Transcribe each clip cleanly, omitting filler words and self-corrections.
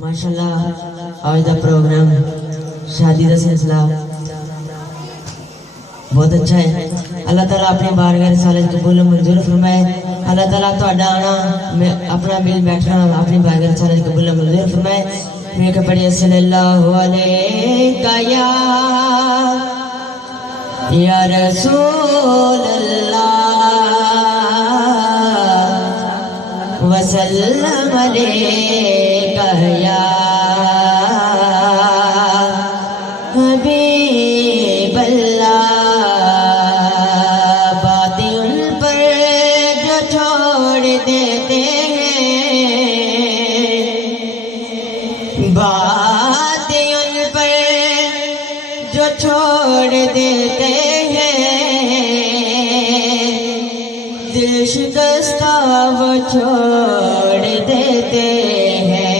माशाल्लाह आज का प्रोग्राम शादी का सिलसिला बहुत अच्छा है। अल्लाह ताला अपनी बारगाह रिसालत कबूल मंजूर फरमाए। अल्लाह ताला ਤੁਹਾਡਾ आना अपना मिल बैठना अपनी बारगाह रिसालत कबूल मंजूर फरमाए। मैं के पढ़िए सल्लल्लाहु अलैहि या रसूल अल्लाह वसल्लम अलैका या हबीब अल्लाह। बातें उन पर जो छोड़ देते हैं, बातें उन पर जो छोड़ देते हैं, दिल शिकस्ता वो छोड़ देते हैं।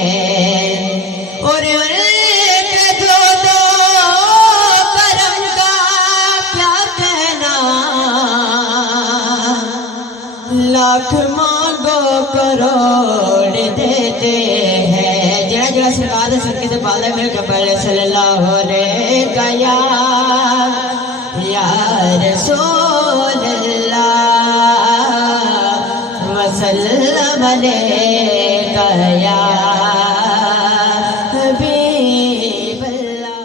और उनके जो दो करम का क्या कहना, लाख मांगो करोड़ देते हैं। जरा जरा सरकार दे सदके ते पाले मेरे कबल सल्लल्लाहु अलैहि या रसूल अल्लाह वसल्लम अलैका या हबीब अल्लाह।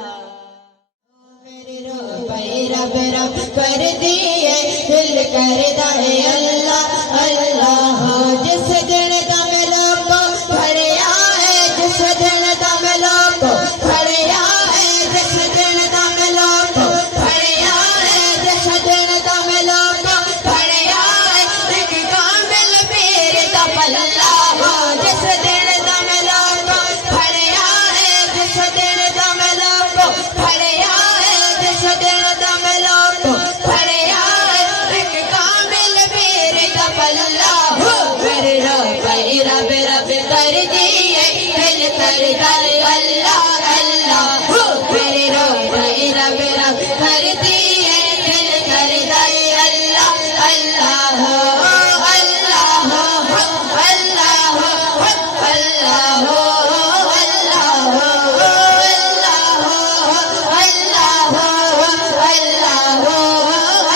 मेरे रोए रब रब कर दिए दिल कर दाए अल्लाह अल्लाह। जिस दिन दम लोगो फड़िया है, जिस दिन दम लोगो फड़िया है, जिस दिन दम लोगो फड़िया है, जिस दिन दम लोगो फड़िया है, एक कामिल पीर दा पल्ला हो। जिस दिन दम लोगो फड़िया है, जिस दिन दम लोगो फड़िया है, जिस दिन दम लोगो फड़िया है, एक कामिल पीर दा पल्ला हो। मेरे रब रब रब कर दिए दिल कर दाए अल्लाह अल्लाह हो। मेरे रब रब रब कर दिए दिल कर दाए अल्लाह अल्लाह हो अल्लाह हो अल्लाह हो अल्लाह हो अल्लाह हो अल्लाह हो अल्लाह हो अल्लाह हो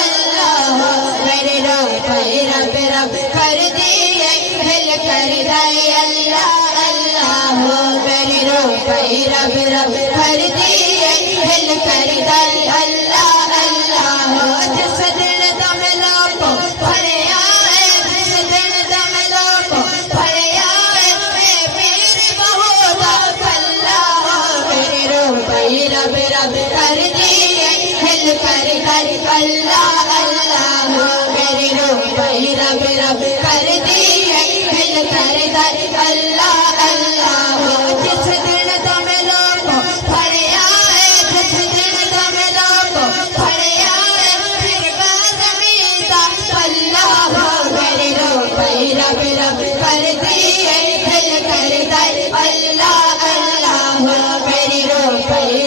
अल्लाह हो। मेरे रब रब कर दिए दिल कर दाए अल्लाह अल्लाह हो। मेरे रब रब कर दिए दिल कर दाए अल्लाह अल्लाह हो। जिस दिन दम लोगो फड़िया है, जिस दिन दम लोगो फड़िया है, मैं पीर बहुदा पल्ला हो। मेरे रब रब कर दिए दिल कर दाए अल्लाह अल्लाह हो। मेरे रब रब कर दिए दिल कर दाए अल्लाह अल्लाह हो। जिस दिन दम लोगो फड़िया है, जिस दिन दम लोगो फड़िया है, फिर ज़मीन दा पल्ला हो। मेरे रब रब कर दिए दिल कर दाए अल्लाह अल्लाह हो। मेरे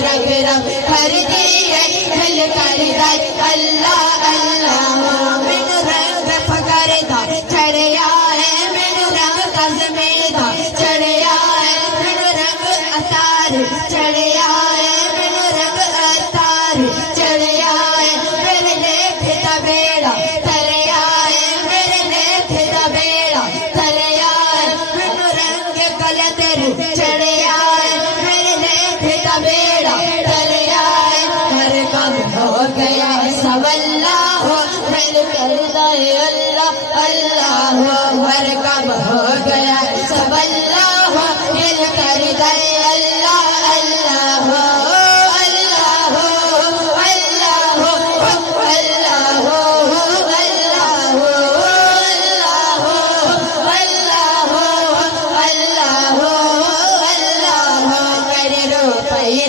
रब रब कर दिए दिल कर दाए अल्लाह अल्लाह हो। मैनू रंग फकर दा चढ़िया है, मैनू रंग कज़मीर दा चढ़िया है, मैनू रंग अतार चढ़िया है, मैनू रंग अतार चढ़िया है। मेरे लेख दा बेड़ा तलिया है, मेरे लेख दा बेड़ा तलिया है, मैनू रंग कलंदर चढ़िया है, मेरे लेख दा बेड़ा तलिया है। हर कम हो गया सवल्ला हो, दिल कर दाए अल्लाह अल्लाह हो। हर कम हो गया सवल्ला हो, दिल कर दाए अल्लाह अल्लाह हो अल्लाह हो अल्लाह हो अल्लाह हो अल्लाह हो अल्लाह हो अल्लाह हो अल्लाह हो अल्लाह हो। मेरे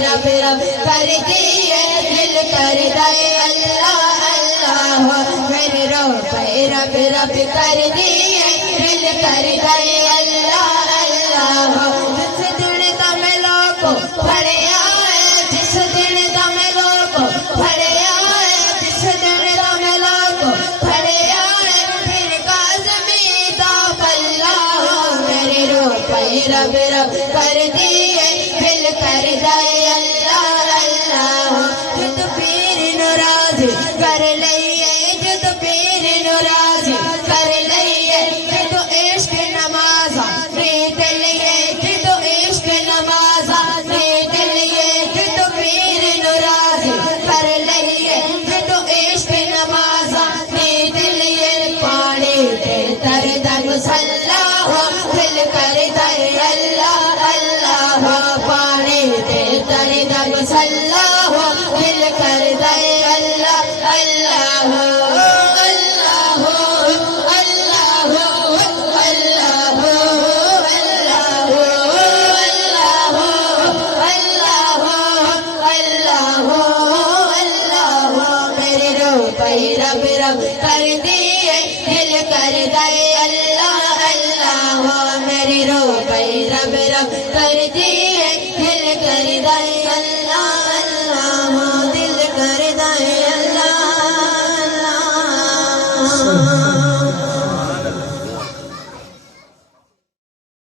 रब रब कर दिए दिल कर दाए अल्लाह अल्लाह हो। मेरे रब रब कर दिए दिल कर दाए अल्लाह अल्लाह हो। जिस दिन दम लोगो फड़िया है, जिस दिन दम लोगो फड़िया है, जिस दिन दम लोगो फड़िया है, फिर ज़मीन दा पल्ला हो। मेरे रब رب کر دیے دل کر دائے اللہ اللہ جد پیر ناراض کر لئیے جد پیر ناراض کر لئیے جد عشق نماز ریت لئیے جد عشق نماز ریت لئیے جد پیر ناراض کر لئیے جد عشق نماز ریت لئیے پانی دے درد مسلح دل کر دے اللہ اللہ پانی دے درد مسلح دل کر دے اللہ اللہ اللہ اللہ اللہ اللہ میرے روپے رب رب کر دیے دل کر دے اللہ اللہ میرے روپے رب رب کر دیے دل کر دے اللہ